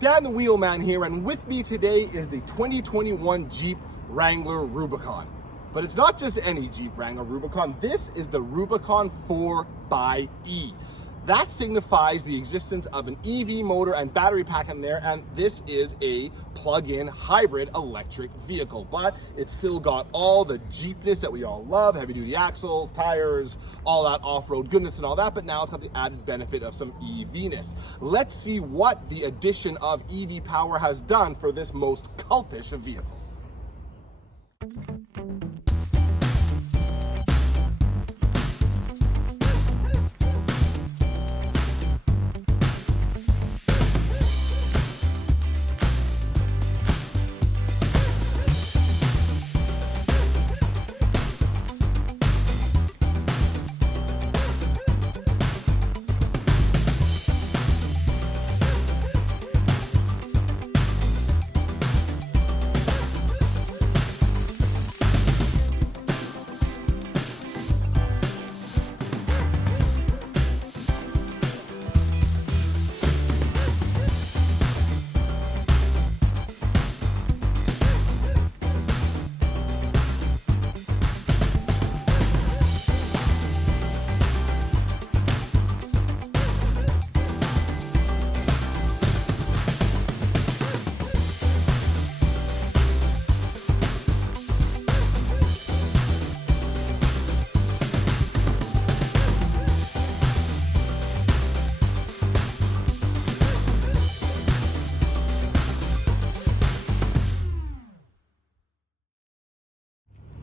Dan the Wheelman here, and with me today is the 2021 Jeep Wrangler Rubicon. But it's not just any Jeep Wrangler Rubicon, this is the Rubicon 4xe. That signifies the existence of an EV motor and battery pack in there, and this is a plug-in hybrid electric vehicle. But it's still got all the Jeepness that we all love, heavy-duty axles, tires, all that off-road goodness and all that, but now it's got the added benefit of some EV-ness. Let's see what the addition of EV power has done for this most cultish of vehicles.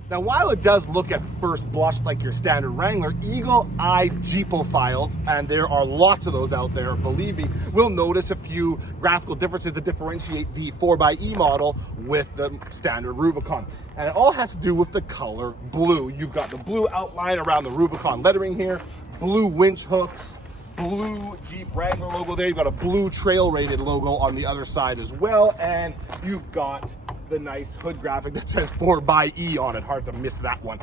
Now, while it does look at first blush like your standard Wrangler, eagle-eyed Jeepophiles, and there are lots of those out there, believe me, will notice a few graphical differences that differentiate the 4xe model with the standard Rubicon. And it all has to do with the color blue. You've got the blue outline around the Rubicon lettering here, blue winch hooks, blue Jeep Wrangler logo there. You've got a blue trail rated logo on the other side as well, and you've got the nice hood graphic that says 4xe on it. Hard to miss that one.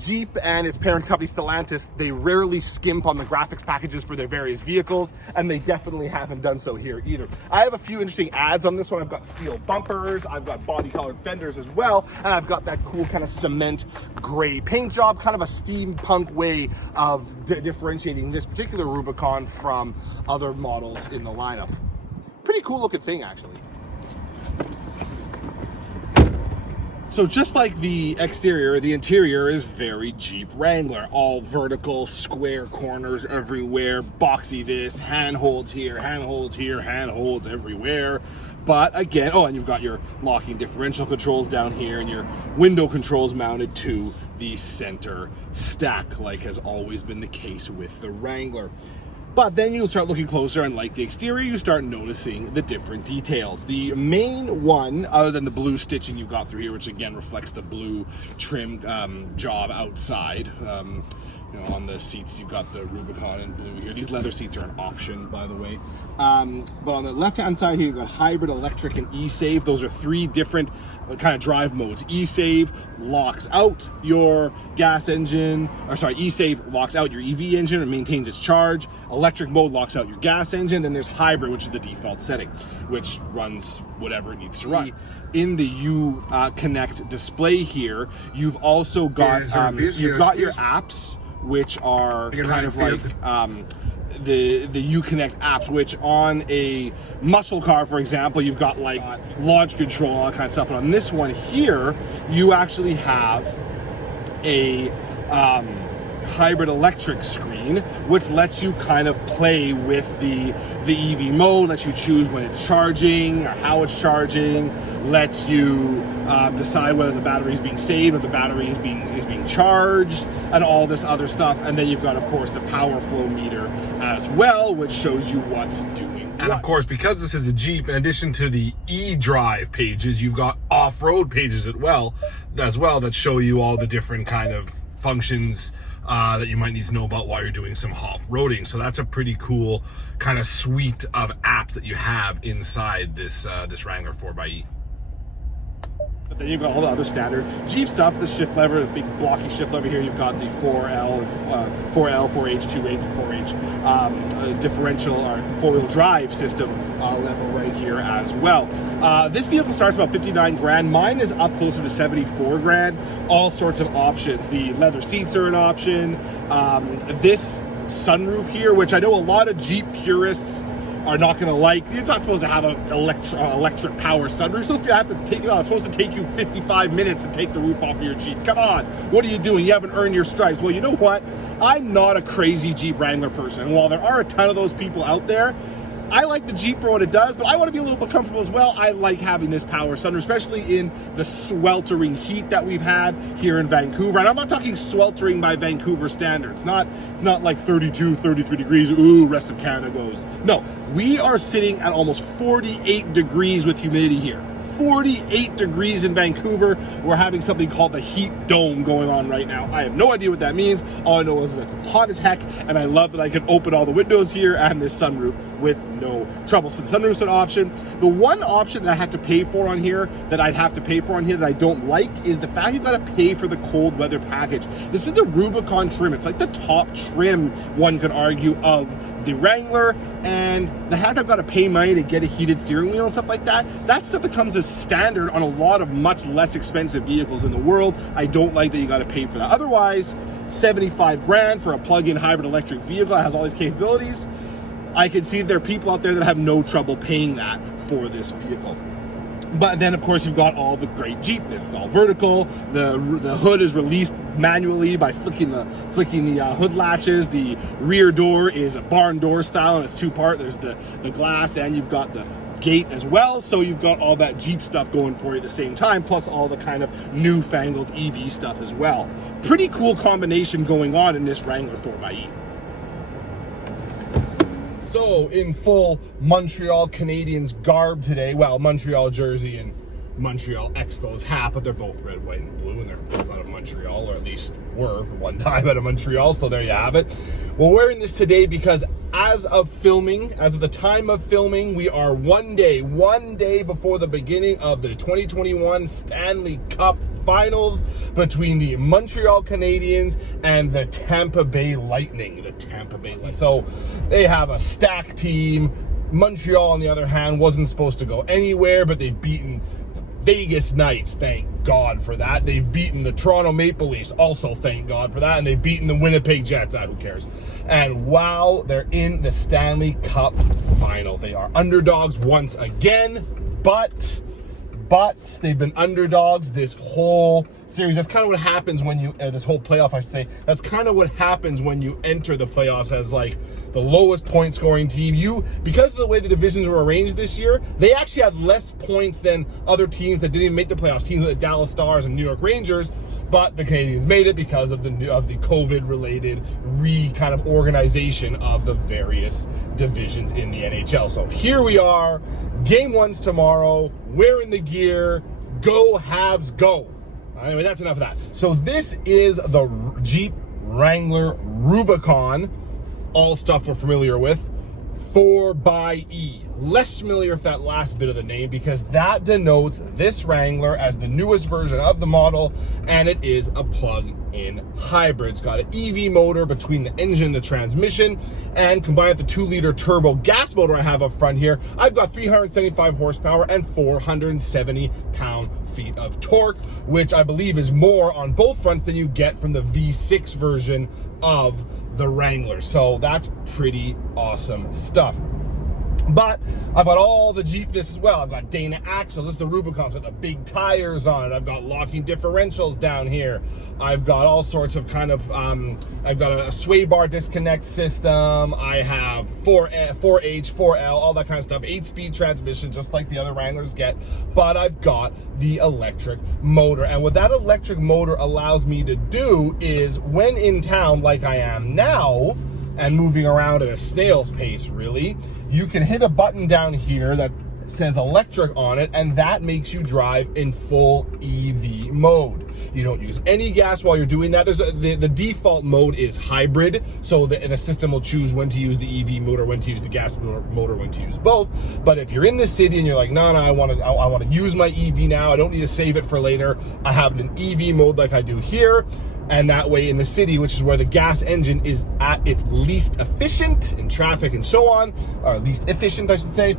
Jeep and its parent company Stellantis, they rarely skimp on the graphics packages for their various vehicles, and they definitely haven't done so here either. I have a few interesting ads on this one. I've got steel bumpers, I've got body colored fenders as well, and I've got that cool kind of cement gray paint job, kind of a steampunk way of differentiating this particular Rubicon from other models in the lineup. Pretty cool looking thing, actually. So just like the exterior, the interior is very Jeep Wrangler. All vertical, square corners everywhere, boxy this, handholds here, handholds here, handholds everywhere. But again, oh, and you've got your locking differential controls down here and your window controls mounted to the center stack, like has always been the case with the Wrangler. But then you'll start looking closer, and like the exterior, you start noticing the different details. The main one, other than the blue stitching you've got through here, which again reflects the blue trim job outside. You know, on the seats, you've got the Rubicon in blue here. These leather seats are an option, by the way. But on the left-hand side here, you've got hybrid, electric, and e-save. Those are three different kind of drive modes. E-save locks out your gas engine, or sorry, e-save locks out your EV engine and maintains its charge. Electric mode locks out your gas engine. Then there's hybrid, which is the default setting, which runs whatever it needs to run. In the Connect display here, you've also got you've got your apps, which are kind of like the Uconnect apps, which on a muscle car, for example, you've got like launch control, all that kind of stuff. But on this one here, you actually have a hybrid electric screen, which lets you kind of play with the EV mode, lets you choose when it's charging or how it's charging, lets you decide whether the battery is being saved or the battery is being charged, and all this other stuff. And then you've got, of course, the power flow meter as well, which shows you what's doing. And of course, because this is a Jeep, in addition to the e-drive pages, you've got off-road pages as well that show you all the different kind of functions that you might need to know about while you're doing some off-roading. So that's a pretty cool kind of suite of apps that you have inside this this Wrangler 4xe. Then you've got all the other standard Jeep stuff, the shift lever, the big blocky shift lever here. You've got the 4L, 4H, 2H, 4H differential or four-wheel drive system level right here as well. This vehicle starts about 59 grand. Mine is up closer to 74 grand. All sorts of options. The leather seats are an option. This sunroof here, which I know a lot of Jeep purists are not going to like. You're not supposed to have an electric power sunroof. You're supposed to have to take it off. It's supposed to take you 55 minutes to take the roof off of your Jeep. Come on, what are you doing? You haven't earned your stripes. Well, you know what? I'm not a crazy Jeep Wrangler person. And while there are a ton of those people out there, I like the Jeep for what it does, but I want to be a little bit comfortable as well. I like having this power sunroof, especially in the sweltering heat that we've had here in Vancouver. And I'm not talking sweltering by Vancouver standards. It's not like 32, 33 degrees, ooh, rest of Canada goes. No, we are sitting at almost 48 degrees with humidity here. 48 degrees in Vancouver. We're having something called the heat dome going on right now. I have no idea what that means. All I know is that it's hot as heck, and I love that I can open all the windows here and this sunroof with no trouble. So the sunroof's an option. The one option that I had to pay for on here, that I'd have to pay for on here that I don't like, is the fact you've got to pay for the cold weather package. This is the Rubicon trim. It's like the top trim, one could argue, of the Wrangler, and the fact I've got to pay money to get a heated steering wheel and stuff like that, that stuff that comes as standard on a lot of much less expensive vehicles in the world. I don't like that you got to pay for that. Otherwise, 75 grand for a plug-in hybrid electric vehicle that has all these capabilities. I can see there are people out there that have no trouble paying that for this vehicle. But then, of course, you've got all the great Jeepness. It's all vertical. The hood is released manually by flicking the hood latches. The rear door is a barn door style, and it's two-part. There's the glass, and you've got the gate as well. So you've got all that Jeep stuff going for you at the same time, plus all the kind of newfangled EV stuff as well. Pretty cool combination going on in this Wrangler 4xe. So, in full Montreal Canadiens garb today, well, Montreal jersey and Montreal Expos hat, but they're both red, white, and blue, and they're both out of Montreal, or at least were one time out of Montreal, so there you have it. We're wearing this today because as of the time of filming, we are one day before the beginning of the 2021 Stanley Cup Finals between the Montreal Canadiens and the Tampa Bay Lightning. So they have a stacked team. Montreal, on the other hand, wasn't supposed to go anywhere, but they've beaten Vegas Knights, thank God for that. They've beaten the Toronto Maple Leafs, also thank God for that. And they've beaten the Winnipeg Jets, who cares? And wow, they're in the Stanley Cup Final. They are underdogs once again, but they've been underdogs this whole series. That's kind of what happens when you, this whole playoff, I should say, that's kind of what happens when you enter the playoffs as like the lowest point scoring team. Because of the way the divisions were arranged this year, they actually had less points than other teams that didn't even make the playoffs, teams like the Dallas Stars and New York Rangers, but the Canadiens made it because of the COVID-related kind of organization of the various divisions in the NHL. So here we are, game one's tomorrow, wearing the gear, go Habs, go. Anyway, that's enough of that. So this is the Jeep Wrangler Rubicon, all stuff we're familiar with, 4xe. Less familiar with that last bit of the name because that denotes this Wrangler as the newest version of the model, and it is a plug-in hybrid. It's got an EV motor between the engine and the transmission, and combined with the 2-liter turbo gas motor I have up front here, I've got 375 horsepower and 470 pound-feet of torque, which I believe is more on both fronts than you get from the V6 version of the Wrangler. So that's pretty awesome stuff. But I've got all the Jeepness as well. I've got Dana axles. This is the Rubicons with the big tires on it. I've got locking differentials down here. I've got all sorts of kind of, I've got a sway bar disconnect system. I have 4H, 4L, all that kind of stuff. 8-speed transmission, just like the other Wranglers get. But I've got the electric motor. And what that electric motor allows me to do is, when in town like I am now, and moving around at a snail's pace, really, you can hit a button down here that says electric on it, and that makes you drive in full EV mode. You don't use any gas while you're doing that. The default mode is hybrid, so the system will choose when to use the EV motor, when to use the gas motor, when to use both. But if you're in the city and you're like, no, I want to use my EV now, I don't need to save it for later, I have an EV mode like I do here. And that way in the city, which is where the gas engine is at its least efficient in traffic and so on, or least efficient, I should say,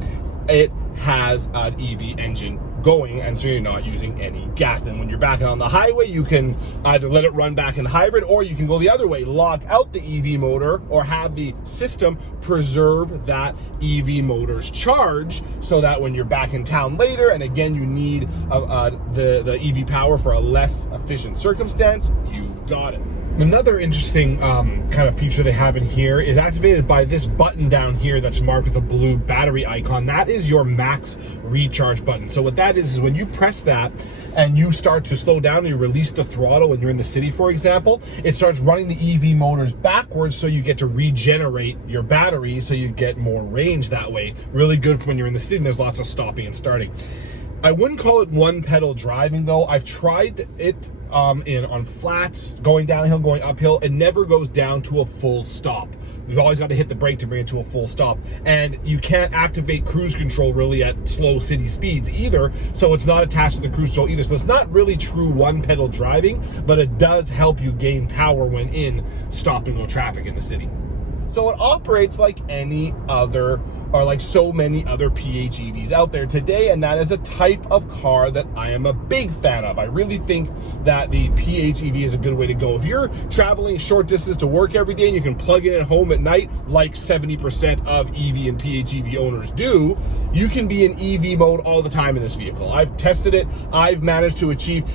it has an EV engine going, and so you're not using any gas. Then when you're back on the highway, you can either let it run back in hybrid, or you can go the other way, lock out the EV motor, or have the system preserve that EV motor's charge, so that when you're back in town later, and again you need the EV power for a less efficient circumstance, you've got it. Another interesting kind of feature they have in here is activated by this button down here that's marked with a blue battery icon. That is your max recharge button. So what that is when you press that and you start to slow down and you release the throttle when you're in the city, for example, it starts running the EV motors backwards, so you get to regenerate your battery, so you get more range that way. Really good for when you're in the city and there's lots of stopping and starting. I wouldn't call it one pedal driving though. I've tried it on flats, going downhill, going uphill. It never goes down to a full stop. We've always got to hit the brake to bring it to a full stop. And you can't activate cruise control really at slow city speeds either, so it's not attached to the cruise control either. So it's not really true one pedal driving, but it does help you gain power when in stop and go traffic in the city. So it operates like any other, or like so many other PHEVs out there today, and that is a type of car that I am a big fan of. I really think that the PHEV is a good way to go. If you're traveling short distance to work every day and you can plug it at home at night, like 70% of EV and PHEV owners do, you can be in EV mode all the time in this vehicle. I've tested it. I've managed to achieve,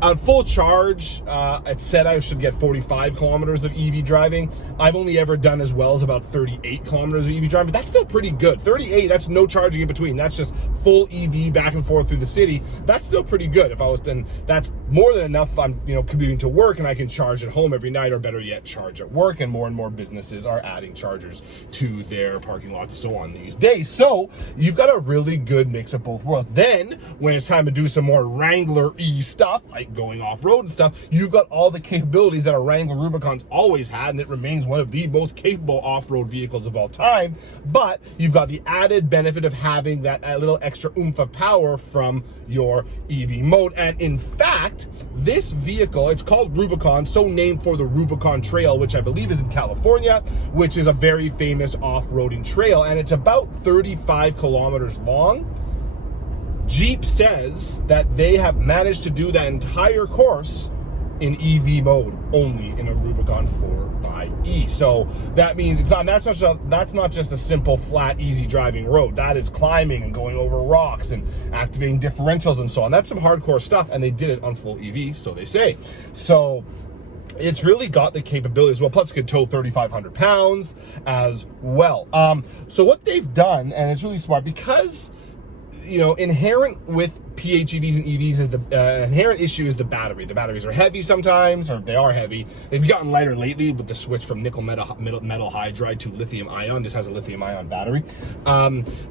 on full charge, it said I should get 45 kilometers of EV driving. I've only ever done as well as about 38 kilometers of EV driving, but that's still pretty good. 38, that's no charging in between. That's just full EV back and forth through the city. That's still pretty good. If I was done, that's more than enough if I'm, commuting to work and I can charge at home every night, or better yet, charge at work. And more businesses are adding chargers to their parking lots and so on these days. So you've got a really good mix of both worlds. Then when it's time to do some more Wrangler-y stuff, like going off-road and stuff, you've got all the capabilities that a Wrangler Rubicon's always had, and it remains one of the most capable off-road vehicles of all time. But you've got the added benefit of having that little extra oomph of power from your EV mode. And in fact, this vehicle, it's called Rubicon, so named for the Rubicon Trail, which I believe is in California, which is a very famous off-roading trail, and it's about 35 kilometers long. Jeep says that they have managed to do that entire course in EV mode, only in a Rubicon 4xe. So that means that's not just a simple, flat, easy driving road. That is climbing and going over rocks and activating differentials and so on. That's some hardcore stuff, and they did it on full EV, so they say. So it's really got the capabilities. Well, plus it could tow 3,500 pounds as well. So what they've done, and it's really smart, because inherent with PHEVs and EVs is the inherent issue is the battery. The batteries are heavy sometimes, or they are heavy. They've gotten lighter lately with the switch from nickel metal hydride to lithium ion. This has a lithium ion battery.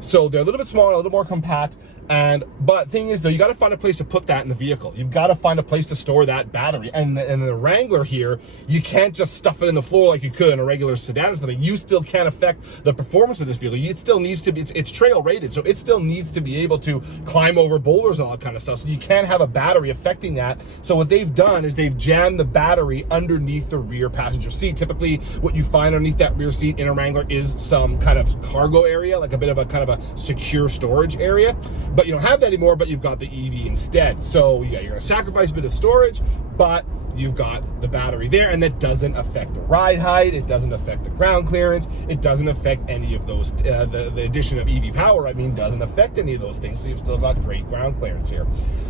So they're a little bit smaller, a little more compact. But thing is though, you got to find a place to put that in the vehicle. You've got to find a place to store that battery. And the Wrangler here, you can't just stuff it in the floor like you could in a regular sedan or something. You still can't affect the performance of this vehicle. It still needs to be, it's trail rated, so it still needs to be able to climb over boulders and all that kind of stuff. So you can't have a battery affecting that. So what they've done is they've jammed the battery underneath the rear passenger seat. Typically what you find underneath that rear seat in a Wrangler is some kind of cargo area, like a bit of a kind of a secure storage area. But you don't have that anymore, but you've got the EV instead. So yeah, you're gonna sacrifice a bit of storage, but you've got the battery there, and that doesn't affect the ride height, it doesn't affect the ground clearance, it doesn't affect any of those, the addition of EV power, doesn't affect any of those things, so you've still got great ground clearance here.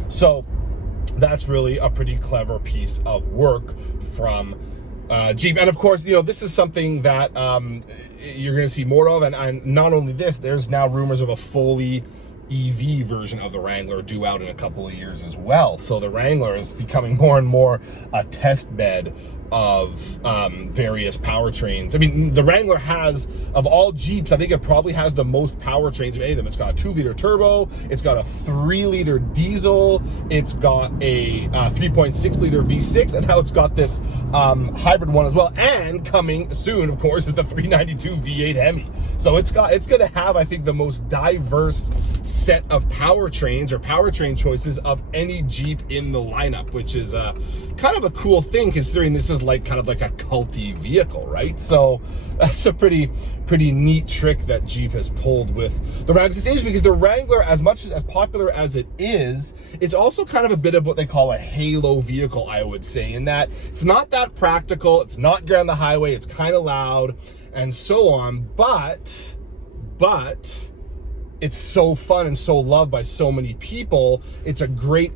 So that's really a pretty clever piece of work from Jeep. And of course, this is something that you're gonna see more of, and not only this, there's now rumors of a fully EV version of the Wrangler due out in a couple of years as well. So the Wrangler is becoming more and more a test bed various powertrains. I mean, the Wrangler has, of all Jeeps, I think it probably has the most powertrains of any of them. It's got a 2-liter turbo, it's got a 3-liter diesel, it's got a 3.6-liter V6, and now it's got this hybrid one as well. And coming soon, of course, is the 392 V8 Hemi. So it's going to have, I think, the most diverse set of powertrains or powertrain choices of any Jeep in the lineup, which is kind of a cool thing, considering this is like kind of like a culty vehicle, right? So that's a pretty neat trick that Jeep has pulled with the Wrangler stage, because the Wrangler, as much as popular as it is, it's also kind of a bit of what they call a halo vehicle, I would say, in that it's not that practical, it's not great on the highway, it's kind of loud and so on, but it's so fun and so loved by so many people. It's a great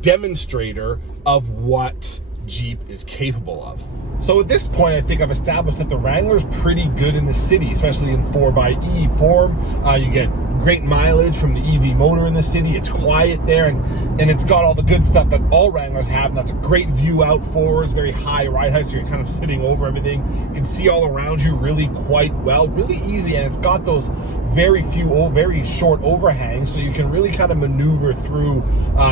demonstrator of what Jeep is capable of. So at this point, I think I've established that the Wrangler's pretty good in the city, especially in 4xe form. You get great mileage from the EV motor in the city. It's quiet there, and it's got all the good stuff that all Wranglers have, and that's a great view out forwards, very high ride height, so you're kind of sitting over everything. You can see all around you really quite well, really easy, and it's got those very short overhangs, so you can really kind of maneuver through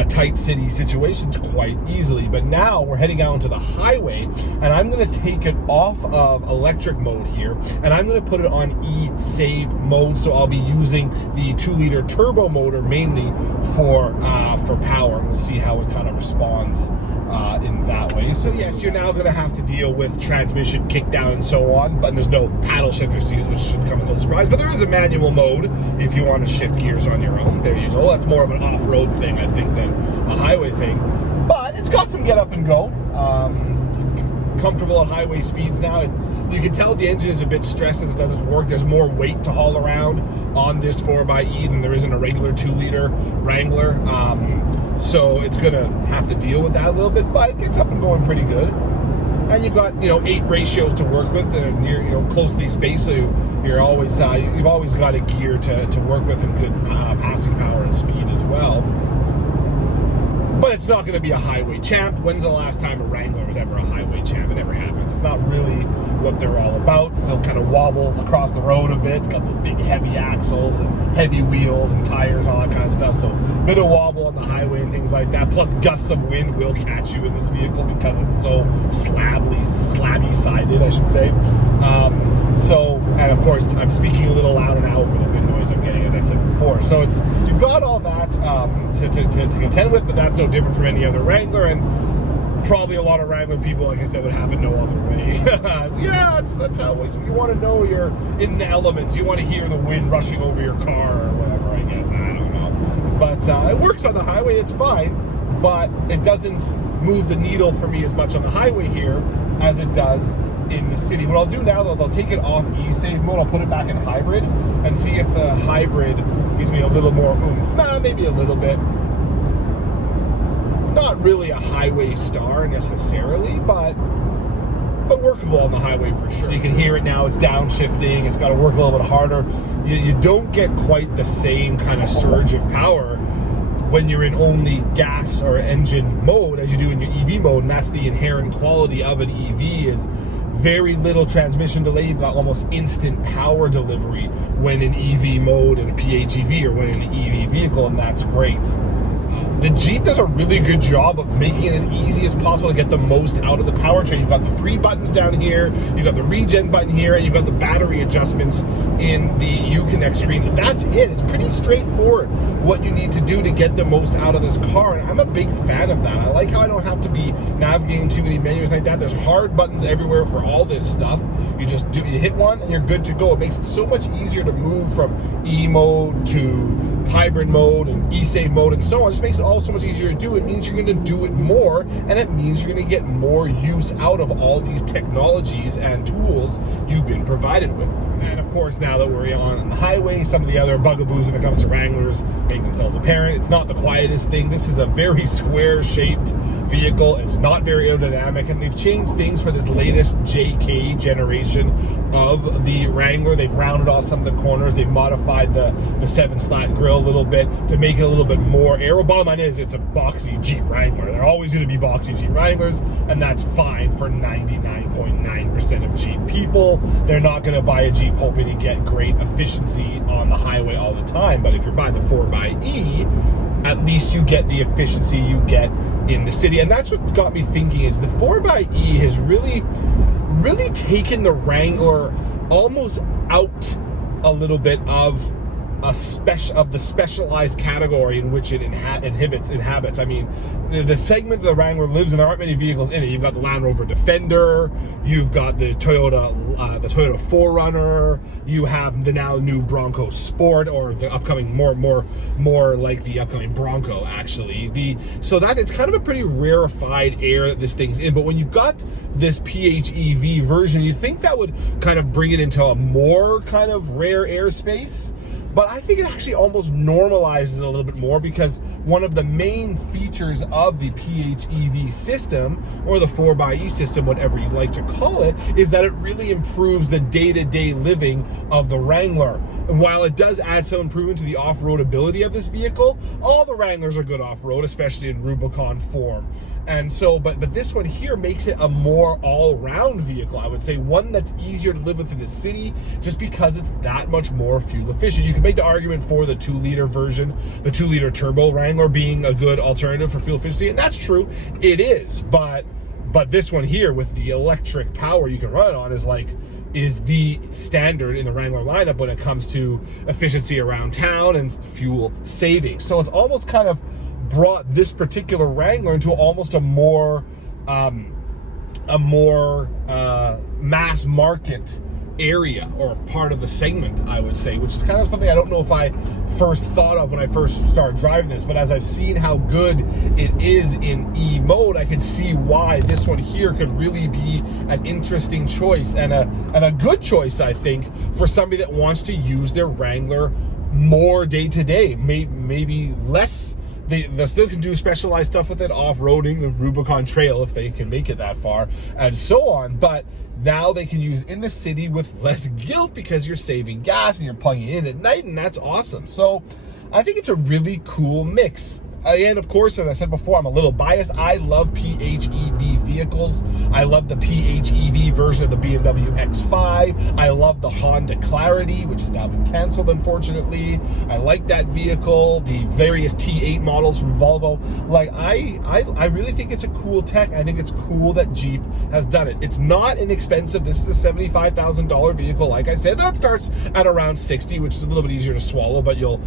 tight city situations quite easily. But now we're heading out into the highway, and I'm going to take it off of electric mode here, and I'm going to put it on e-save mode. So I'll be using the 2-liter turbo motor mainly for power. We'll see how it kind of responds in that way. So yes, you're now going to have to deal with transmission, kickdown, and so on, but there's no paddle shifters to use, which should come as no surprise. But there is a manual mode if you want to shift gears on your own. There you go. That's more of an off-road thing, I think, than a highway thing. But it's got some get up and go. Comfortable at highway speeds now. You can tell the engine is a bit stressed as it does its work. There's more weight to haul around on this 4xe than there is in a regular 2-liter Wrangler. So it's going to have to deal with that a little bit, but it gets up and going pretty good. And you've got 8 ratios to work with that are near closely spaced, so you've always got a gear to work with, and good passing power and speed as well. But it's not going to be a highway champ. When's the last time a Wrangler was ever a highway champ? It never happened. It's not really what they're all about. Still kind of wobbles across the road a bit. It's got those big heavy axles and heavy wheels and tires and all that kind of stuff. So a bit of wobble on the highway and things like that. Plus gusts of wind will catch you in this vehicle because it's so slabby sided, I should say. And of course, I'm speaking a little louder now over the wind noise I'm getting, as I said before. So you've got all that to contend with, but that's no different from any other Wrangler, and probably a lot of Wrangler people, like I said, would have it no other way. Yeah, that's how it is. You want to know you're in the elements. You want to hear the wind rushing over your car or whatever, I guess. I don't know. But it works on the highway. It's fine, but it doesn't move the needle for me as much on the highway here as it does in the city. What I'll do now, though, is I'll take it off e-save mode. I'll put it back in hybrid and see if the hybrid gives me a little more oomph. Maybe a little bit. Not really a highway star necessarily, but workable on the highway for sure. So you can hear it now. It's downshifting. It's got to work a little bit harder. You don't get quite the same kind of surge of power when you're in only gas or engine mode as you do in your EV mode, and that's the inherent quality of an EV, is very little transmission delay. You've got almost instant power delivery when in EV mode in a PHEV or when in an EV vehicle, and that's great. The Jeep does a really good job of making it as easy as possible to get the most out of the powertrain. You've got the 3 buttons down here, you've got the regen button here, and you've got the battery adjustments in the Uconnect screen. That's it. It's pretty straightforward what you need to do to get the most out of this car, and I'm a big fan of that. I like how I don't have to be navigating too many menus like that. There's hard buttons everywhere for all this stuff. You hit one and you're good to go. It makes it so much easier to move from E mode to hybrid mode and e-save mode and so on. It just makes it all so much easier to do. It means you're going to do it more, and it means you're going to get more use out of all these technologies and tools you've been provided with. And of course, now that we're on the highway, some of the other bugaboos when it comes to Wranglers make themselves apparent. It's not the quietest thing. This is a very square-shaped vehicle. It's not very aerodynamic, and they've changed things for this latest JK generation of the Wrangler. They've rounded off some of the corners. They've modified the 7-slat grille a little bit to make it a little bit more aero. Bottom line is, it's a boxy Jeep Wrangler. They're always going to be boxy Jeep Wranglers, and that's fine for 99.9% of Jeep people. They're not going to buy a Jeep hoping to get great efficiency on the highway all the time, but if you're buying the 4xe, at least you get the efficiency you get in the city. And that's what got me thinking, is the 4xe has really taken the Wrangler almost out a little bit of the specialized category in which it inhabits. I mean, the segment that the Wrangler lives in, there aren't many vehicles in it. You've got the Land Rover Defender, you've got the Toyota 4Runner, you have the now new Bronco Sport, or the upcoming more like the upcoming Bronco, actually. So that it's kind of a pretty rarefied air that this thing's in. But when you've got this PHEV version, you'd think that would kind of bring it into a more kind of rare airspace. But I think it actually almost normalizes it a little bit more, because one of the main features of the PHEV system, or the 4xe system, whatever you'd like to call it, is that it really improves the day-to-day living of the Wrangler. And while it does add some improvement to the off-road ability of this vehicle, all the Wranglers are good off-road, especially in Rubicon form. And so, but this one here makes it a more all-round vehicle, I would say, one that's easier to live with in the city, just because it's that much more fuel efficient. You can make the argument for the 2-liter version, the 2-liter turbo Wrangler, being a good alternative for fuel efficiency, and that's true, it is. But this one here, with the electric power you can run it on, is the standard in the Wrangler lineup when it comes to efficiency around town and fuel savings. So it's almost kind of brought this particular Wrangler into almost a more mass market area, or part of the segment, I would say, which is kind of something I don't know if I first thought of when I first started driving this, but as I've seen how good it is in E mode, I could see why this one here could really be an interesting choice, and a good choice, I think, for somebody that wants to use their Wrangler more day to day, maybe less. They still can do specialized stuff with it, off-roading, the Rubicon Trail, if they can make it that far, and so on. But now they can use it in the city with less guilt, because you're saving gas and you're plugging it in at night, and that's awesome. So I think it's a really cool mix. And of course, as I said before, I'm a little biased. I love PHEV vehicles. I love the PHEV version of the BMW X5. I love the Honda Clarity, which has now been canceled, unfortunately. I like that vehicle. The various T8 models from Volvo. Like, I really think it's a cool tech. I think it's cool that Jeep has done it. It's not inexpensive. This is a $75,000 vehicle. Like I said, that starts at around 60, which is a little bit easier to swallow, but you'll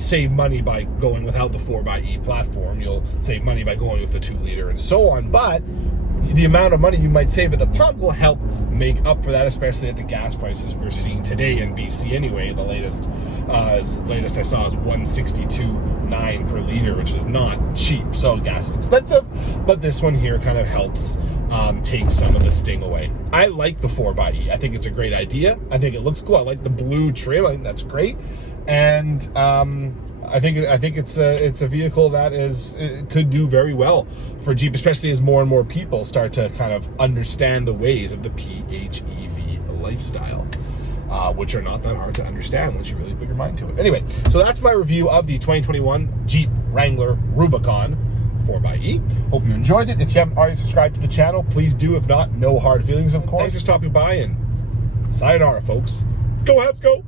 save money by going without the 4xe platform. You'll save money by going with the 2-liter and so on, but the amount of money you might save at the pump will help make up for that, especially at the gas prices we're seeing today in BC anyway. The latest I saw is $1.62.9 per liter, which is not cheap. So gas is expensive, but this one here kind of helps take some of the sting away. I like the 4xe. I think it's a great idea. I think it looks cool. I like the blue trim. I think that's great. And I think it's a vehicle that it could do very well for Jeep, especially as more and more people start to kind of understand the ways of the PHEV lifestyle, which are not that hard to understand once you really put your mind to it. Anyway, so that's my review of the 2021 Jeep Wrangler Rubicon 4xe. Hope you enjoyed it. If you haven't already subscribed to the channel, please do. If not, no hard feelings, of course. Thanks for stopping by, and sayonara, folks. Go Habs, go!